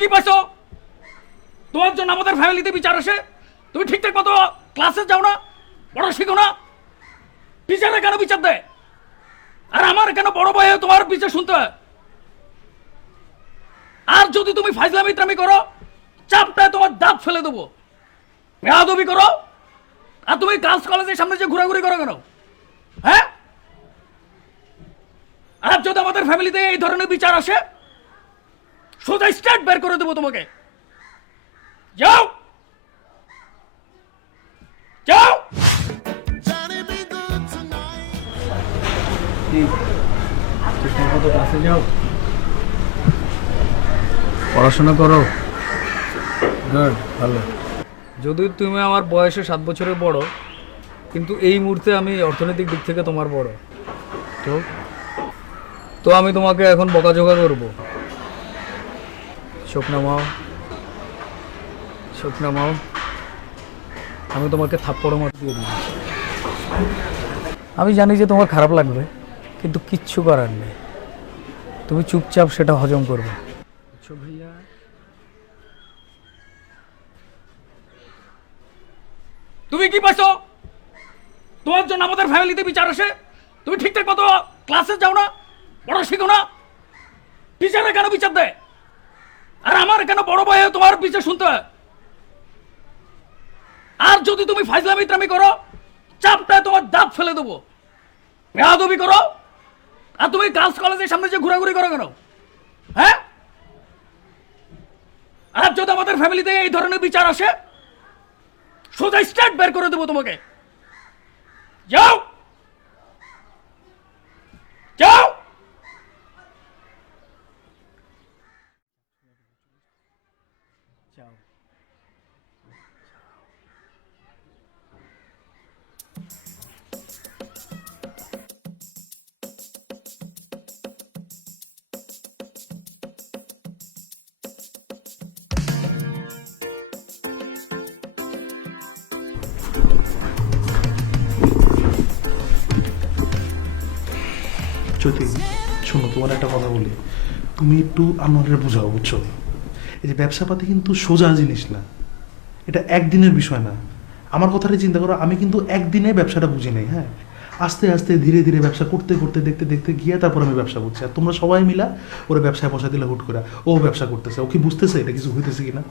কি পাইছো। তোমার জন্য আমাদের ফ্যামিলিতে বিচার আসে। তুমি ঠিকঠাক মতো ক্লাসে যাও না, পড়া শিখো না। টিচারে কেন বিচার দেয়? আর আমার কেন বড় ভাই তোমার বিচার শুনতে হয়? আর যদি তুমি ফাইজলামি ত্রামি করো, চাপটায় তোমার দাঁত ফেলে দেবো। বেয়াদবি করো। আর তুমি গার্লস কলেজের সামনে যে ঘোরাঘুরি করো কেন? হ্যাঁ? আর যদি আমাদের ফ্যামিলিতে এই ধরনের বিচার আসে সোজা স্টার্ট বের করে দেবো তোমাকে। যাও। যাও। যাও? পড়াশোনা করো। গুড ভালো। যদিও তুমি আমার বয়সে সাত বছরের বড় কিন্তু এই মুহূর্তে আমি অর্থনৈতিক দিক থেকে তোমার বড় তো? তো আমি তোমাকে এখন বকাঝোকা করব। চোখ নামাও। চোখ নামাও। আমি তোমাকে থাপ্পড় মার দিয়ে দিই আমি জানি যে তোমার খারাপ লাগবে, কিন্তু কিচ্ছু করার নেই। তুমি চুপচাপ সেটা হজম করবে। ভাইয়া। তুমি কি পাইছো তোমার জন্য আমাদের ফ্যামিলিতে বিচার আসে। তুমি ঠিকঠাক মতো ক্লাসে যাও না, পড়া শিখো না। টিচারে কেন বিচার দেয়? আর আমার কেন বড় ভাই তোমার বিচার শুনতে? আর যদি তুমি ফাইজলামি ত্রামি করো চাপটায় তোমার দাঁত ফেলে দেবো। বেয়াদবি করো, আর তুমি গার্লস কলেজের সামনে যে ঘোরাঘুরি করো কেন? হ্যাঁ? আর যদি আমাদের ফ্যামিলিতে এই ধরনের বিচার আসে, সোজা স্টার্ট বের করে দেবো তোমাকে। যাও! শোনো, তোমার একটা কথা বলি। তুমি একটু আনোয়ারের বোঝাও, বুঝছ? এই যে ব্যবসাপাতি কিন্তু সোজা জিনিস না। এটা একদিনের বিষয় না। আমার কথাটা চিন্তা করো, আমি কিন্তু একদিনে ব্যবসাটা বুঝি নাই হ্যাঁ? আস্তে আস্তে ধীরে ধীরে ব্যবসা করতে করতে, দেখতে দেখতে গিয়ে তারপর আমি ব্যবসা করছি। আর তোমরা সবাই মিলা ওরা ব্যবসায় বসা দিলে হুট করে। ও ব্যবসা করতেছে, ও কি বুঝতেছে এটা কিছু হইতেছে কিনা?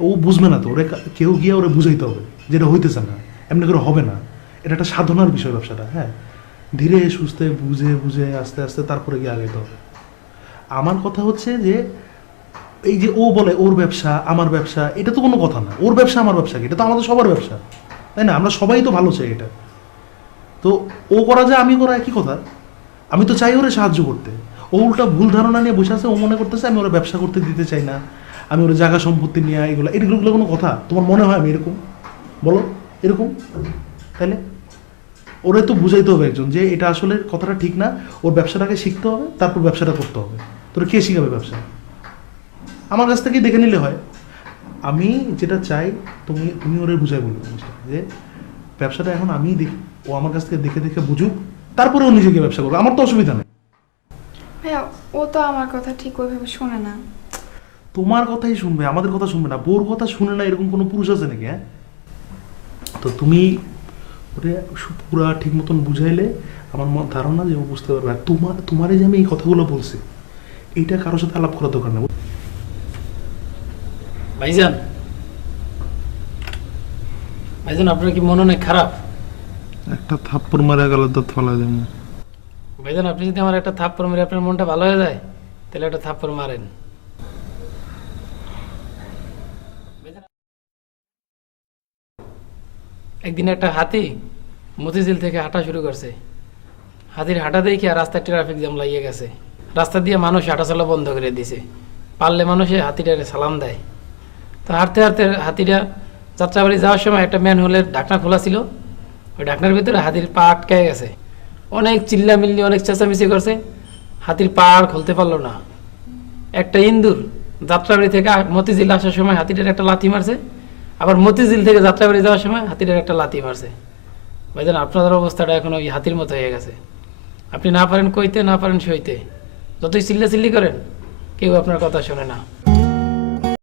ও বুঝবে না তো, ওরা কেউ গিয়ে ওরা বুঝাইতে হবে, যেটা হইতেছে না। এমনি করে হবে না। এটা একটা সাধনার বিষয় ব্যবসাটা হ্যাঁ? ধীরে, সুস্থে, বুঝে বুঝে, আস্তে আস্তে তারপরে গিয়ে আগাইতে হবে। আমার কথা হচ্ছে যে, এই যে ও বলে, ওর ব্যবসা, আমার ব্যবসা, এটা তো কোনো কথা না। ওর ব্যবসা, আমার ব্যবসা এটা তো আমাদের সবার ব্যবসা। তাই না? আমরা সবাই তো ভালো চাই এটা। তো ও করা যায়, আমি করা একই কথা? আমি তো চাই ওরে সাহায্য করতে। ও উল্টা ভুল ধারণা নিয়ে বসে আছে, ও মনে করতেছে, আমি ওরা ব্যবসা করতে দিতে চাই না। আমি ওরা জায়গা সম্পত্তি নিয়ে এগুলো এগুলো কোনো কথা? তোমার মনে হয় আমি এরকম? বলো, এরকম? তাহলে ওরে তো বুঝাইতে হবে একজন যে এটা আসলে কথাটা ঠিক না ওর ব্যবসাটাকে শিখতে হবে তারপর ব্যবসাটা করতে হবে। তোর কে শিখাবে ব্যবসা? আমার কাছ থেকেই দেখে নিলে হয়। আমি যেটা চাই তুমি তুমি ওরে বুঝাই বলবে যে ব্যবসাটা এখন আমি দেখি ও আমার কাছ থেকে দেখে দেখে বুঝুক তারপরে ও নিজেকে ব্যবসা করবে। আমার তো অসুবিধা নেই। ভাইয়া ও তো আমার কথা ঠিক ওইভাবে শোনে না। তোমার কথাই শুনবে আমাদের কথা শুনবে না বোর কথা শুনে না এরকম কোনো পুরুষ আছে নাকি হ্যাঁ? তো তুমি সু- পুরা ঠিক মতন বুঝাইলে আমার ধারণা যে ও বুঝতে পারবে। আর তোমার তোমারে যে আমি এই কথাগুলো বলছি এইটা কারোর সাথে আলাপ করার দরকার নেই। ভাইজান ভাইজান আপনার কি মনে অনেক খারাপ? একটা থাপ্পড় মারা গেল দাঁত ফলা দেবো ভাইজান আপনি যদি আমার একটা থাপ্পড় মেরে আপনার মনটা ভালো হয়ে যায় তাহলে একটা থাপ্পড় মারেন। একদিন একটা হাতি মতিঝিল থেকে হাঁটা শুরু করছে। হাতির হাঁটা দেখে আর রাস্তায় ট্রাফিক জ্যাম লাগিয়ে গেছে। রাস্তা দিয়ে মানুষ হাঁটাচলা বন্ধ করে দিছে। পারলে মানুষে হাতিটারে সালাম দেয়। তো হাঁটতে হাঁটতে হাতিটা যাত্রাবাড়ি যাওয়ার সময় একটা ম্যান হোলের ঢাকনা খোলা ছিল। ওই ঢাকনার ভিতরে হাতির পা আটকায় গেছে। অনেক চিল্লা মিল্লি অনেক চেঁচামেচি করছে। হাতির পা আর খুলতে পারল না। একটা ইন্দুর যাত্রাবাড়ি থেকে মতিঝিল আসার সময় হাতিটার একটা লাথি মারছে। আবার মতিঝিল থেকে যাত্রা যাত্রাবাড়ি যাওয়ার সময় হাতিটার একটা লাতি মারছে। ভাইজান, আপনাদের অবস্থাটা এখন ওই হাতির মতো হয়ে গেছে। আপনি না পারেন কইতে, না পারেন সইতে। যতই চিল্লা চিল্লি করেন, কেউ আপনার কথা শোনে না।